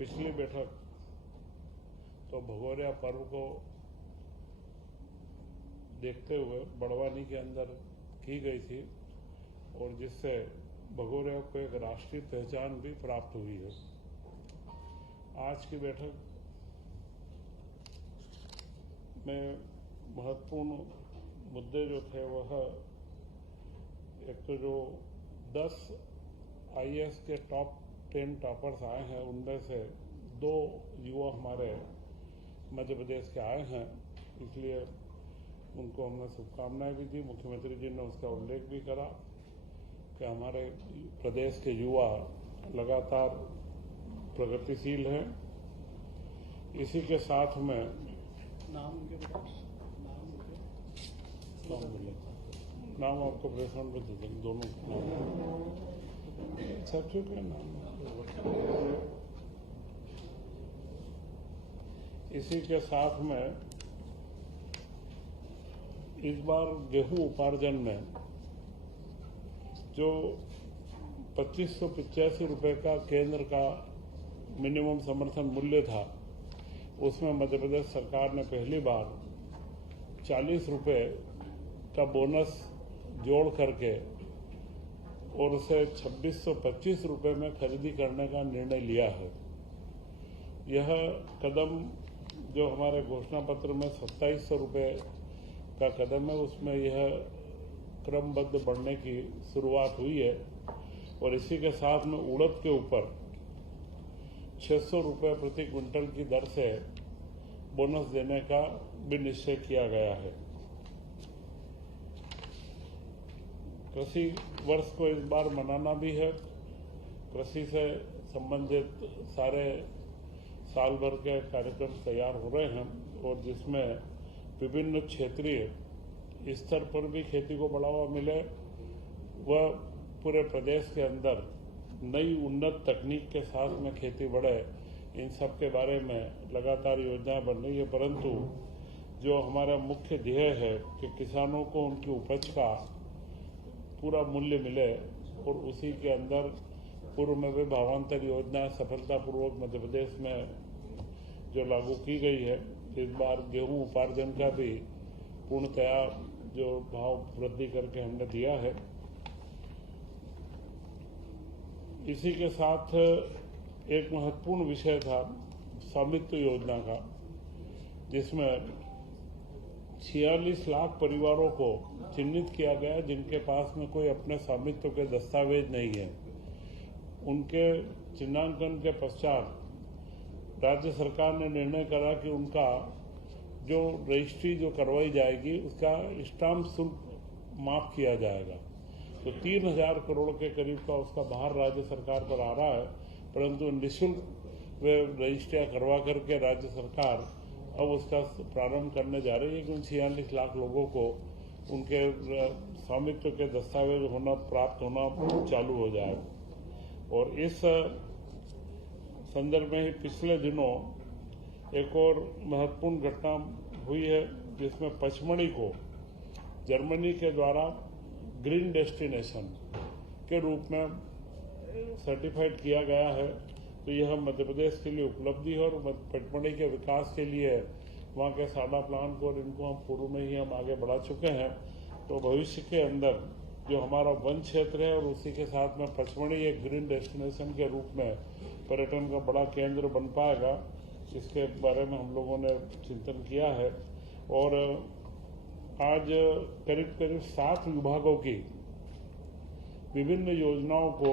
पिछली बैठक तो भगोरिया पर्व को देखते हुए बड़वानी के अंदर की गई थी और जिससे भगोरिया को एक राष्ट्रीय पहचान भी प्राप्त हुई है। आज की बैठक में महत्वपूर्ण मुद्दे जो थे वह एक तो जो 10 आईएएस के टॉप 10 टॉपर्स आए हैं उनमें से 2 युवा हमारे मध्य प्रदेश के आए हैं, इसलिए उनको हमने शुभकामनाएं भी दी। मुख्यमंत्री जी ने उसका उल्लेख भी करा कि हमारे प्रदेश के युवा लगातार प्रगतिशील हैं। इसी के साथ में नाम आपको प्रेसमेंट में दे देंगे, दोनों सचिव के नाम। इसी के साथ में इस बार गेहूं उपार्जन में जो 2585 रुपए का केंद्र का मिनिमम समर्थन मूल्य था, उसमें मध्य प्रदेश सरकार ने पहली बार 40 रुपए का बोनस जोड़ करके और उसे 2625 रुपए में खरीदी करने का निर्णय लिया है। यह कदम जो हमारे घोषणा पत्र में 2700 रुपए का कदम है, उसमें यह क्रमबद्ध बढ़ने की शुरुआत हुई है और इसी के साथ में उड़द के ऊपर 600 रुपए प्रति क्विंटल की दर से बोनस देने का भी निश्चय किया गया है। कृषि वर्ष को इस बार मनाना भी है। कृषि से संबंधित सारे साल भर के कार्यक्रम तैयार हो रहे हैं और जिसमें विभिन्न क्षेत्रीय स्तर पर भी खेती को बढ़ावा मिले, वह पूरे प्रदेश के अंदर नई उन्नत तकनीक के साथ में खेती बढ़े, इन सब के बारे में लगातार योजनाएं बन रही है। परंतु जो हमारा मुख्य ध्येय है कि किसानों को उनकी उपज का पूरा मूल्य मिले और उसी के अंदर पूर्व में भी भावांतर योजना सफलतापूर्वक मध्य प्रदेश में जो लागू की गई है, इस बार गेहूं उपार्जन का भी पूर्णतया जो भाव वृद्धि करके हमने दिया है। इसी के साथ एक महत्वपूर्ण विषय था स्वामित्व योजना का, जिसमें 46 लाख परिवारों को चिन्हित किया गया जिनके पास में कोई अपने स्वामित्व के दस्तावेज नहीं है। उनके चिन्हांकन के पश्चात राज्य सरकार ने निर्णय करा कि उनका जो रजिस्ट्री जो करवाई जाएगी उसका स्टाम्प शुल्क माफ किया जाएगा। तो 3000 करोड़ के करीब का उसका भार राज्य सरकार पर आ रहा है, परंतु निःशुल्क वे रजिस्ट्रियां करवा करके राज्य सरकार अब उसका प्रारंभ करने जा रही है कि उन 46 लाख लोगों को उनके स्वामित्व के दस्तावेज प्राप्त होना चालू हो जाए। और इस संदर्भ में ही पिछले दिनों एक और महत्वपूर्ण घटना हुई है, जिसमें पचमढ़ी को जर्मनी के द्वारा ग्रीन डेस्टिनेशन के रूप में सर्टिफाइड किया गया है। तो यह मध्य प्रदेश के लिए उपलब्धि है और पचमढ़ी के विकास के लिए वहाँ के साडा प्लान को और इनको हम पूर्व में ही हम आगे बढ़ा चुके हैं। तो भविष्य के अंदर जो हमारा वन क्षेत्र है और उसी के साथ में पचमढ़ी एक ग्रीन डेस्टिनेशन के रूप में पर्यटन का बड़ा केंद्र बन पाएगा, इसके बारे में हम लोगों ने चिंतन किया है। और आज करीब करीब 7 विभागों की विभिन्न योजनाओं को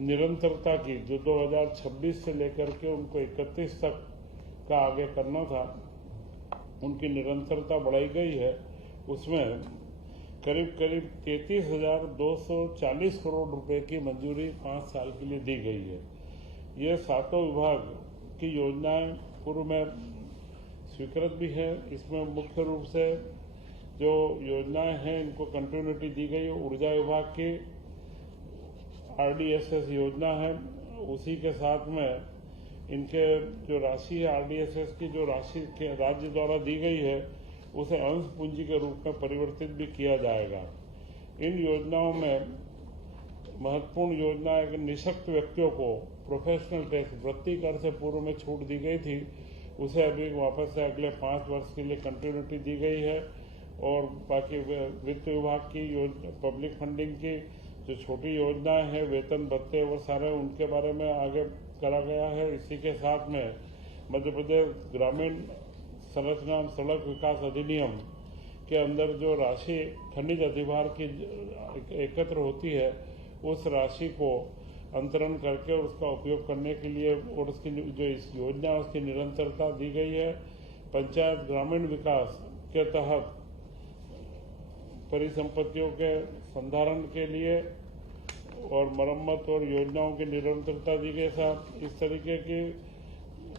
निरंतरता की, जो 2026 से लेकर के उनको 31 तक का आगे करना था, उनकी निरंतरता बढ़ाई गई है। उसमें करीब करीब 33,240 करोड़ रुपए की मंजूरी 5 साल के लिए दी गई है। ये 7 विभाग की योजनाएं पूर्व में स्वीकृत भी है। इसमें मुख्य रूप से जो योजनाएं हैं इनको कंटिन्यूटी दी गई है। ऊर्जा विभाग की आरडीएसएस योजना है, उसी के साथ में इनके जो राशि है आरडीएसएस की जो राशि के राज्य द्वारा दी गई है उसे अंश पूंजी के रूप में परिवर्तित भी किया जाएगा। इन योजनाओं में महत्वपूर्ण योजना है कि निःशक्त व्यक्तियों को प्रोफेशनल टैक्स वृत्ति कर से पूर्व में छूट दी गई थी, उसे अभी वापस से अगले 5 वर्ष के लिए कंटिन्यूटी दी गई है। और बाकी वित्त विभाग की पब्लिक फंडिंग की जो छोटी योजनाएं हैं, वेतन भत्ते, वो सारे उनके बारे में आगे करा गया है। इसी के साथ में मध्य प्रदेश ग्रामीण संरचना सड़क विकास अधिनियम के अंदर जो राशि खनिज अधिभार की एकत्र होती है, उस राशि को अंतरण करके उसका उपयोग करने के लिए और उसकी जो इस योजना है उसकी निरंतरता दी गई है। पंचायत ग्रामीण विकास के तहत परिसंपत्तियों के संधारण के लिए और मरम्मत और योजनाओं की निरंतरता दी गई। साथ इस तरीके की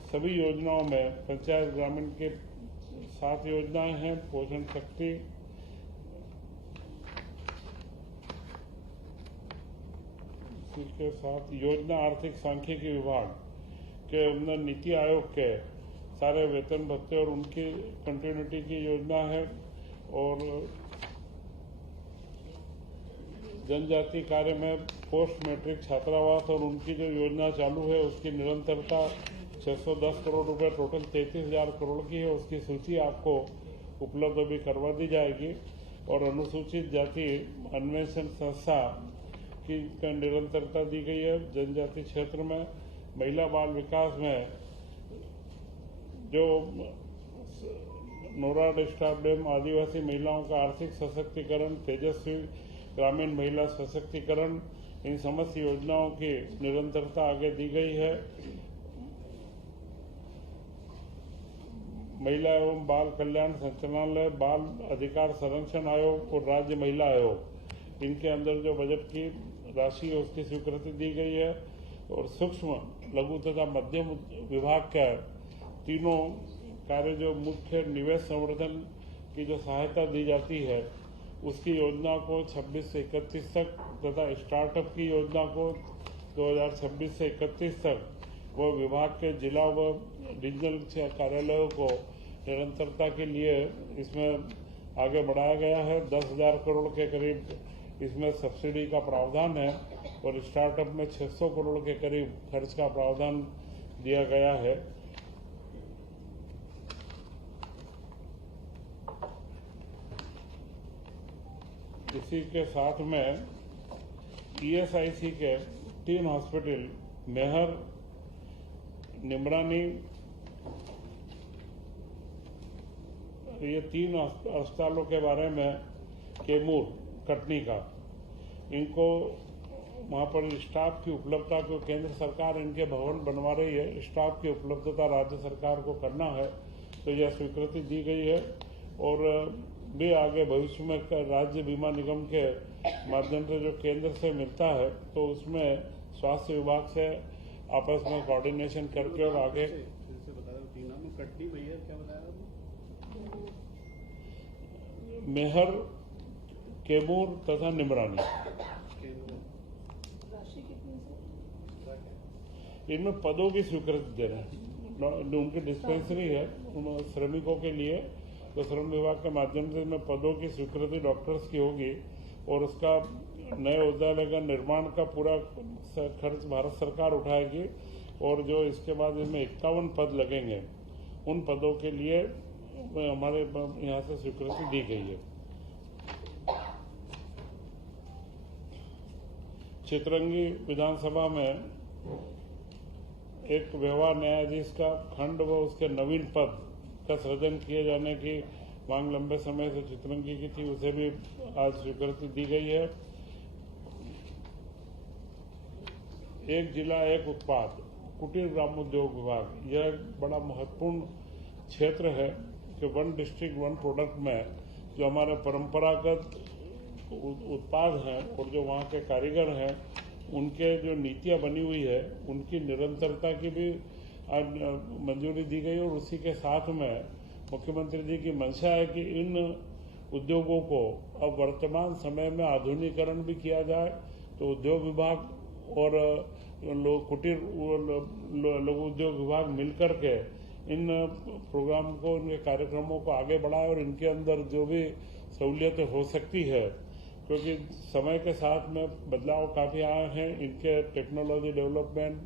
सभी योजनाओं में पंचायत ग्रामीण के 7 योजनाएं हैं। पोषण शक्ति, इसके साथ योजना आर्थिक सांख्यिकी विभाग के अंदर नीति आयोग के सारे वेतन भत्ते और उनकी कंटिन्यूटी की योजना है। और जनजाति कार्य में पोस्ट मैट्रिक छात्रावास और उनकी जो योजना चालू है उसकी निरंतरता 610 करोड़ रुपए टोटल 33,000 करोड़ की है। उसकी सूची आपको उपलब्ध अभी करवा दी जाएगी। और अनुसूचित जाति अन्वेषण संस्था की निरंतरता दी गई है। जनजाति क्षेत्र में महिला बाल विकास में जो नोराड स्टाफ डैम आदिवासी महिलाओं का आर्थिक सशक्तिकरण, तेजस्वी ग्रामीण महिला सशक्तिकरण, इन समस्त योजनाओं की निरंतरता आगे दी गई है। महिला एवं बाल कल्याण संचालनालय, बाल अधिकार संरक्षण आयोग और राज्य महिला आयोग, इनके अंदर जो बजट की राशि है उसकी स्वीकृति दी गई है। और सूक्ष्म, लघु तथा मध्यम विभाग का तीनों कार्य जो मुख्य निवेश संवर्धन की जो सहायता दी जाती है उसकी योजना को 26 से 31 तक तथा स्टार्टअप की योजना को 2026 से 31 तक वो विभाग के जिला व रीजनल कार्यालयों को निरंतरता के लिए इसमें आगे बढ़ाया गया है। 10,000 करोड़ के करीब इसमें सब्सिडी का प्रावधान है और स्टार्टअप में 600 करोड़ के करीब खर्च का प्रावधान दिया गया है। इसी के साथ में ESIC के 3 हॉस्पिटल मेहर, निमरानी, ये 3 अस्पतालों के बारे में कैमूर, कटनी का, इनको वहाँ पर स्टाफ की उपलब्धता को केंद्र सरकार इनके भवन बनवा रही है, स्टाफ की उपलब्धता राज्य सरकार को करना है, तो यह स्वीकृति दी गई है। और भी आगे भविष्य में राज्य बीमा निगम के माध्यम से जो केंद्र से मिलता है तो उसमें स्वास्थ्य विभाग से आपस में कोऑर्डिनेशन करके और आगे मेहर, कैमूर तथा निमरानी, इनमें पदों की स्वीकृति दे रहे हैं। उनकी डिस्पेंसरी है श्रमिकों के लिए, तो श्रम विभाग के माध्यम से इनमें पदों की स्वीकृति डॉक्टर्स की होगी और उसका नए औषधालय का निर्माण का पूरा खर्च भारत सरकार उठाएगी। और जो इसके बाद इसमें 51 पद लगेंगे, उन पदों के लिए हमारे यहाँ से स्वीकृति दी गई है। चितरंगी विधानसभा में एक व्यवहार न्यायाधीश का खंड व उसके नवीन पद का सृजन किए जाने की मांग लंबे समय से चितरंगी की थी, उसे भी आज स्वीकृति दी गई है। एक जिला एक उत्पाद, कुटीर ग्रामोद्योग विभाग, यह बड़ा महत्वपूर्ण क्षेत्र है कि 1 डिस्ट्रिक्ट 1 प्रोडक्ट में जो हमारे परंपरागत उत्पाद हैं और जो वहाँ के कारीगर हैं उनके जो नीतियाँ बनी हुई है उनकी निरंतरता की भी आज मंजूरी दी गई। और उसी के साथ में मुख्यमंत्री जी की मंशा है कि इन उद्योगों को अब वर्तमान समय में आधुनिकीकरण भी किया जाए। तो उद्योग विभाग और कुटीर लघु उद्योग विभाग मिलकर के इन प्रोग्राम को, इनके कार्यक्रमों को आगे बढ़ाए और इनके अंदर जो भी सहूलियतें हो सकती है क्योंकि समय के साथ में बदलाव काफ़ी आए हैं। इनके टेक्नोलॉजी डेवलपमेंट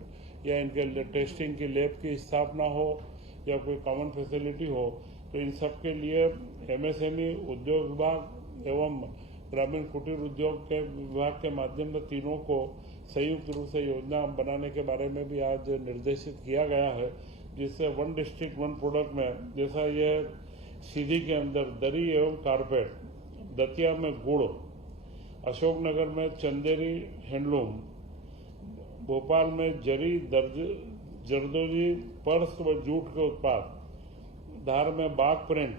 या इनके टेस्टिंग की लैब की स्थापना हो या कोई कॉमन फैसिलिटी हो, तो इन सब के लिए एमएसएमई, उद्योग विभाग एवं ग्रामीण कुटीर उद्योग के विभाग के माध्यम से तीनों को संयुक्त रूप से योजना बनाने के बारे में भी आज निर्देशित किया गया है, जिससे वन डिस्ट्रिक्ट वन प्रोडक्ट में, जैसा ये सीधी के अंदर दरी एवं कारपेट, दतिया में गुड़, अशोकनगर में चंदेरी हैंडलूम, भोपाल में जरी, जरदोजी, पर्स व जूट के उत्पाद, धार में बाग प्रिंट,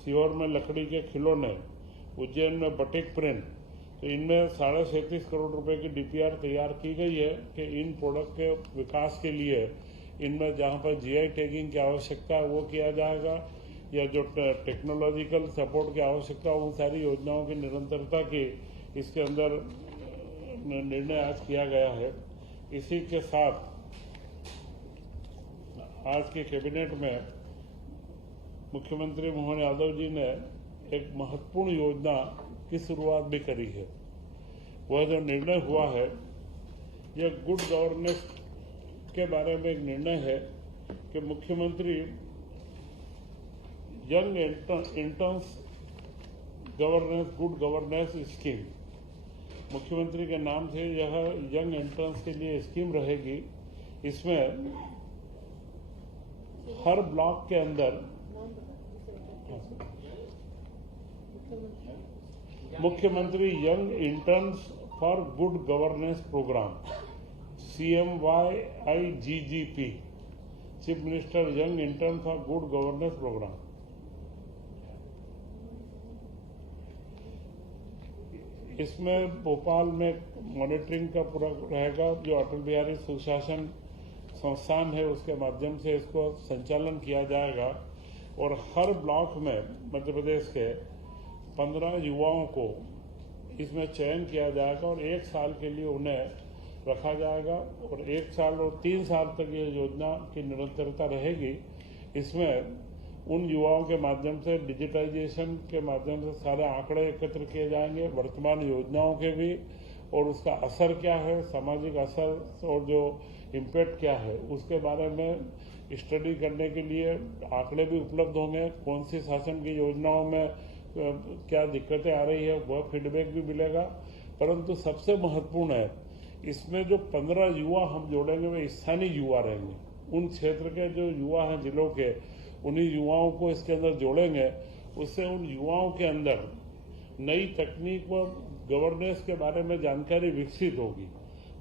सीहोर में लकड़ी के खिलौने, उज्जैन में बटिक प्रिंट, तो इनमें 37.5 करोड़ रुपए की डीपीआर तैयार की गई है कि इन प्रोडक्ट के विकास के लिए इनमें जहां पर जीआई टैगिंग की आवश्यकता है वो किया जाएगा, या जो टेक्नोलॉजिकल सपोर्ट की आवश्यकता उन सारी योजनाओं की निरंतरता की इसके अंदर निर्णय आज किया गया है। इसी के साथ आज के कैबिनेट में मुख्यमंत्री मोहन यादव जी ने एक महत्वपूर्ण योजना की शुरुआत भी करी है। वह जो निर्णय हुआ है, यह गुड गवर्नेंस के बारे में एक निर्णय है कि मुख्यमंत्री young interns governance good governance scheme, मुख्यमंत्री के नाम से यह यंग इंटर्न्स के लिए स्कीम रहेगी। इसमें हर ब्लॉक के अंदर मुख्यमंत्री young interns for good governance programme CMYIGGP, chief minister young intern for good governance programme. इसमें भोपाल में मॉनिटरिंग का पूरा रहेगा, जो अटल बिहारी सुशासन संस्थान है उसके माध्यम से इसको संचालन किया जाएगा, और हर ब्लॉक में मध्य प्रदेश के 15 युवाओं को इसमें चयन किया जाएगा और 1 साल के लिए उन्हें रखा जाएगा, और 1 साल और 3 साल तक ये योजना की निरंतरता रहेगी। इसमें उन युवाओं के माध्यम से डिजिटाइजेशन के माध्यम से सारे आंकड़े एकत्र किए जाएंगे, वर्तमान योजनाओं के भी, और उसका असर क्या है, सामाजिक असर और जो इम्पैक्ट क्या है उसके बारे में स्टडी करने के लिए आंकड़े भी उपलब्ध होंगे। कौन सी शासन की योजनाओं में क्या दिक्कतें आ रही है वह फीडबैक भी मिलेगा। परंतु सबसे महत्वपूर्ण है, इसमें जो 15 युवा हम जोड़ेंगे वे स्थानीय युवा रहेंगे। उन क्षेत्र के जो युवा हैं जिलों के, उन्हीं युवाओं को इसके अंदर जोड़ेंगे। उससे उन युवाओं के अंदर नई तकनीक व गवर्नेंस के बारे में जानकारी विकसित होगी,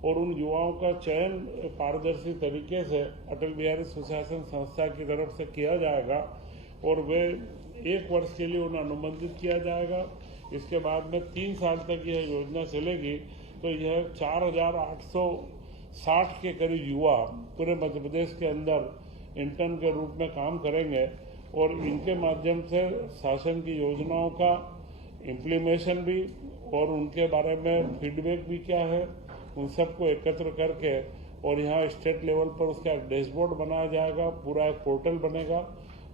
और उन युवाओं का चयन पारदर्शी तरीके से अटल बिहारी सुशासन संस्था की तरफ से किया जाएगा, और वे 1 वर्ष के लिए उन्हें अनुबंधित किया जाएगा। इसके बाद में 3 साल तक यह योजना चलेगी, तो यह 4,860 के करीब युवा पूरे मध्य प्रदेश के अंदर इंटर्न के रूप में काम करेंगे, और इनके माध्यम से शासन की योजनाओं का इम्प्लीमेशन भी और उनके बारे में फीडबैक भी क्या है उन सबको एकत्र करके, और यहाँ स्टेट लेवल पर उसका एक डैशबोर्ड बनाया जाएगा, पूरा एक पोर्टल बनेगा,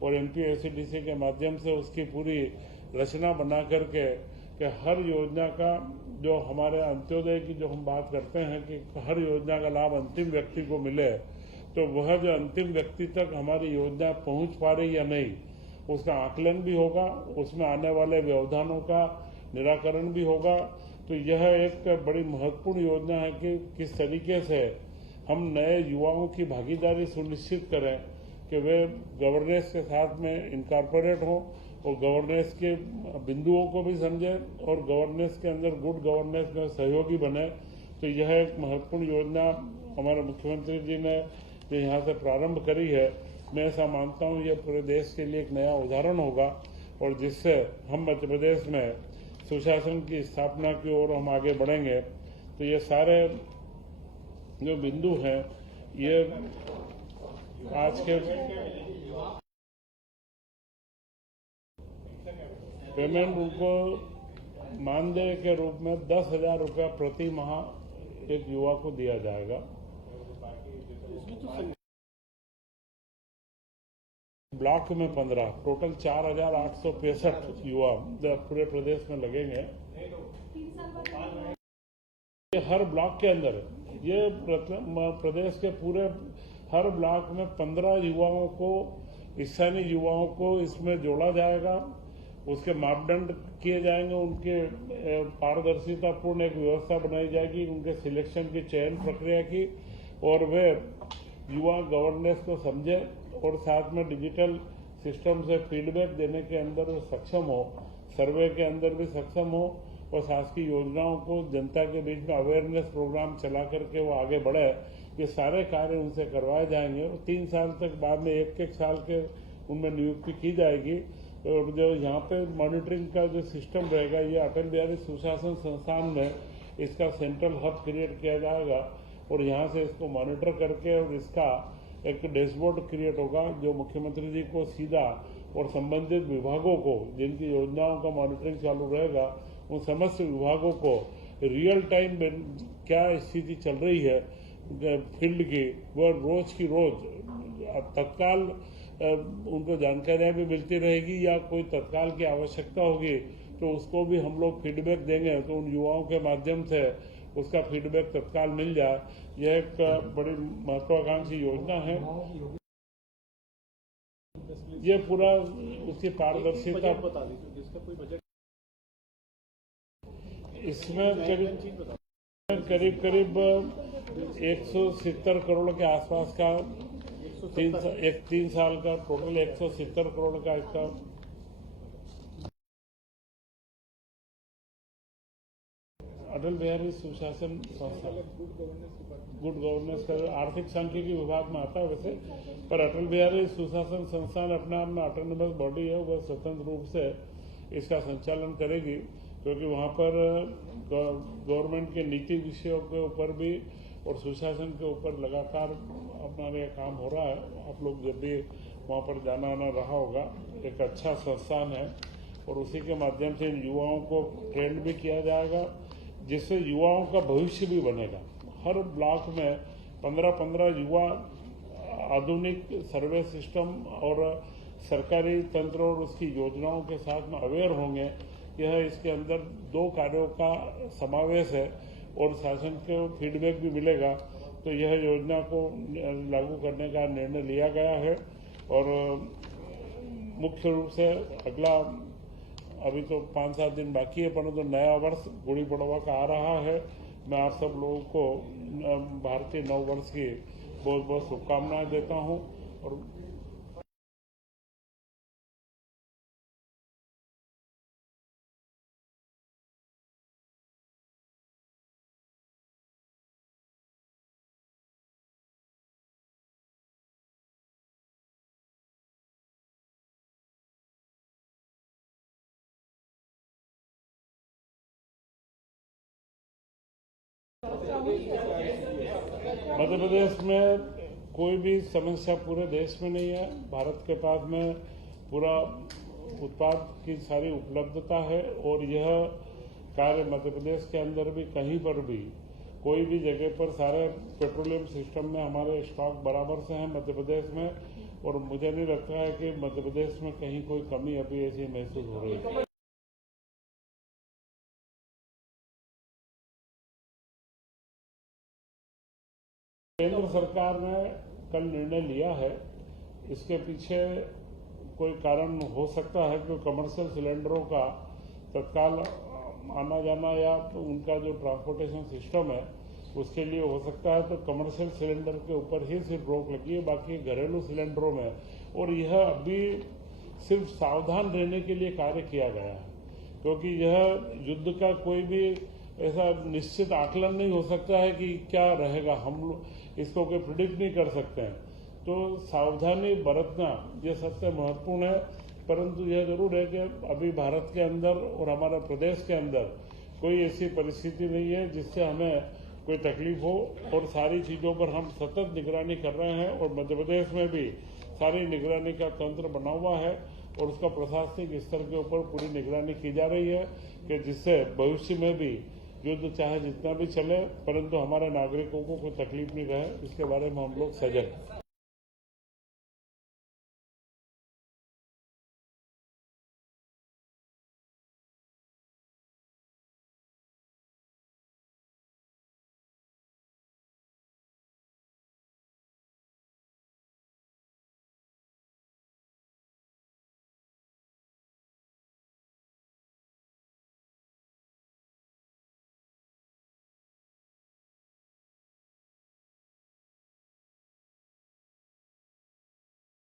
और MPSCDC के माध्यम से उसकी पूरी रचना बना करके कि हर योजना का जो हमारे अंत्योदय की जो हम बात करते हैं कि हर योजना का लाभ अंतिम व्यक्ति को मिले, तो वह जो अंतिम व्यक्ति तक हमारी योजना पहुंच पा रही या नहीं उसका आकलन भी होगा, उसमें आने वाले व्यवधानों का निराकरण भी होगा। तो यह एक बड़ी महत्वपूर्ण योजना है कि किस तरीके से हम नए युवाओं की भागीदारी सुनिश्चित करें कि वे गवर्नेंस के साथ में इनकॉर्पोरेट हों और गवर्नेंस के बिंदुओं को भी समझें और गवर्नेंस के अंदर गुड गवर्नेंस में सहयोगी बने। तो यह एक महत्वपूर्ण योजना हमारे मुख्यमंत्री जी ने जो यहाँ से प्रारंभ करी है, मैं ऐसा मानता हूँ यह पूरे देश के लिए एक नया उदाहरण होगा, और जिससे हम मध्य प्रदेश में सुशासन की स्थापना की ओर हम आगे बढ़ेंगे। तो ये सारे जो बिंदु हैं ये आज के पेमेंट उनको मानदेय के रूप में 10,000 रुपया प्रति माह एक युवा को दिया जाएगा। ब्लॉक में 15, टोटल 4,865 युवा पूरे प्रदेश में लगेंगे। ये हर ब्लॉक के अंदर ये प्रदेश के पूरे हर ब्लॉक में 15 युवाओं को, स्थानीय युवाओं को इसमें जोड़ा जाएगा। उसके मापदंड किए जाएंगे, उनके पारदर्शितापूर्ण एक व्यवस्था बनाई जाएगी, उनके सिलेक्शन की, चयन प्रक्रिया की, और वे युवा गवर्नेंस को समझे और साथ में डिजिटल सिस्टम से फीडबैक देने के अंदर सक्षम हो, सर्वे के अंदर भी सक्षम हो, और शासकीय योजनाओं को जनता के बीच में अवेयरनेस प्रोग्राम चला करके वो आगे बढ़े। ये सारे कार्य उनसे करवाए जाएंगे और 3 साल तक बाद में एक साल के उनमें नियुक्ति की जाएगी। और जो यहाँ पे मॉनिटरिंग का जो सिस्टम रहेगा, ये अटल बिहारी सुशासन संस्थान में इसका सेंट्रल हब क्रिएट किया जाएगा और यहाँ से इसको मॉनिटर करके और इसका एक डैशबोर्ड क्रिएट होगा जो मुख्यमंत्री जी को सीधा और संबंधित विभागों को, जिनकी योजनाओं का मॉनिटरिंग चालू रहेगा, उन समस्त विभागों को रियल टाइम क्या स्थिति चल रही है फील्ड की, वह रोज की रोज तत्काल उनको जानकारियां भी मिलती रहेगी, या कोई तत्काल की आवश्यकता होगी तो उसको भी हम लोग फीडबैक देंगे, तो उन युवाओं के माध्यम से उसका फीडबैक तत्काल मिल जाए। यह एक बड़ी महत्वाकांक्षी योजना है। ये पूरा उसकी पारदर्शिता बता दीजिए, जिसका कोई बजट इसमें करीब 170 करोड़ के आसपास का 3 साल का टोटल 170 करोड़ का इसका अटल बिहारी सुशासन संस्था, गुड गवर्नेंस का आर्थिक सांख्यिकी विभाग में आता है वैसे, पर अटल बिहारी सुशासन संस्थान अपने आप में ऑटोनोमस बॉडी है, वह स्वतंत्र रूप से इसका संचालन करेगी, क्योंकि वहाँ पर गवर्नमेंट के नीति विषयों के ऊपर भी और सुशासन के ऊपर लगातार अपना ये काम हो रहा है। आप लोग जब भी वहाँ पर जाना आना रहा होगा, एक अच्छा संस्थान है और उसी के माध्यम से इन युवाओं को ट्रेंड भी किया जाएगा, जिससे युवाओं का भविष्य भी बनेगा। हर ब्लॉक में 15-15 युवा आधुनिक सर्वे सिस्टम और सरकारी तंत्र और उसकी योजनाओं के साथ में अवेयर होंगे। यह इसके अंदर 2 कार्यों का समावेश है और शासन को फीडबैक भी मिलेगा, तो यह योजना को लागू करने का निर्णय लिया गया है। और मुख्य रूप से अगला अभी तो 5-7 दिन बाकी है, परंतु नया वर्ष गुड़ी पड़वा का आ रहा है। मैं आप सब लोगों को भारतीय नव वर्ष की बहुत बहुत शुभकामनाएं देता हूं। और मध्य प्रदेश में कोई भी समस्या पूरे देश में नहीं है। भारत के पास में पूरा उत्पाद की सारी उपलब्धता है और यह कार्य मध्य प्रदेश के अंदर भी कहीं पर भी कोई भी जगह पर सारे पेट्रोलियम सिस्टम में हमारे स्टॉक बराबर से हैं मध्य प्रदेश में, और मुझे नहीं लगता है कि मध्य प्रदेश में कहीं कोई कमी अभी ऐसी महसूस हो रही है। केंद्र सरकार ने कल निर्णय लिया है, इसके पीछे कोई कारण हो सकता है कि कमर्शियल सिलेंडरों का तत्काल आना जाना या तो उनका जो ट्रांसपोर्टेशन सिस्टम है उसके लिए हो सकता है, तो कमर्शियल सिलेंडर के ऊपर ही सिर्फ रोक लगी है, बाकी घरेलू सिलेंडरों में। और यह अभी सिर्फ सावधान रहने के लिए कार्य किया गया है, क्योंकि यह युद्ध का कोई भी ऐसा निश्चित आकलन नहीं हो सकता है कि क्या रहेगा, हम लोग इसको कोई प्रिडिक्ट नहीं कर सकते हैं। तो सावधानी बरतना ये सबसे महत्वपूर्ण है, परंतु यह जरूर है कि अभी भारत के अंदर और हमारे प्रदेश के अंदर कोई ऐसी परिस्थिति नहीं है जिससे हमें कोई तकलीफ हो, और सारी चीजों पर हम सतत निगरानी कर रहे हैं और मध्य प्रदेश में भी सारी निगरानी का तंत्र बना हुआ है और उसका प्रशासनिक स्तर के ऊपर पूरी निगरानी की जा रही है कि जिससे भविष्य में भी युद्ध चाहे जितना भी चले, परंतु हमारे नागरिकों को कोई तकलीफ नहीं रहे, इसके बारे में हम लोग सजग हैं।